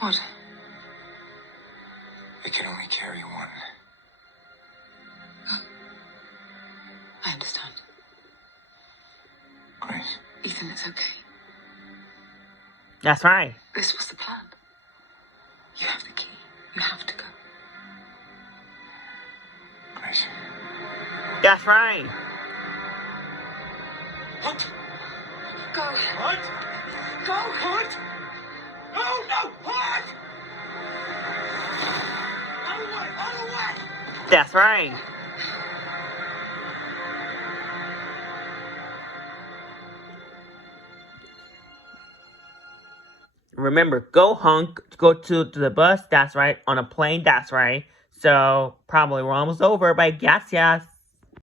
What? It can only carry one. I understand. Grace. Ethan, it's okay. That's right. This was the plan. You have the key. You have to go. Grace. That's right. What? Go. What? Go. What? No, no, what? Out of what? Out of what? That's right. Remember, go honk, go to the bus, that's right. On a plane, that's right. So, probably we're almost over, but yes, yes.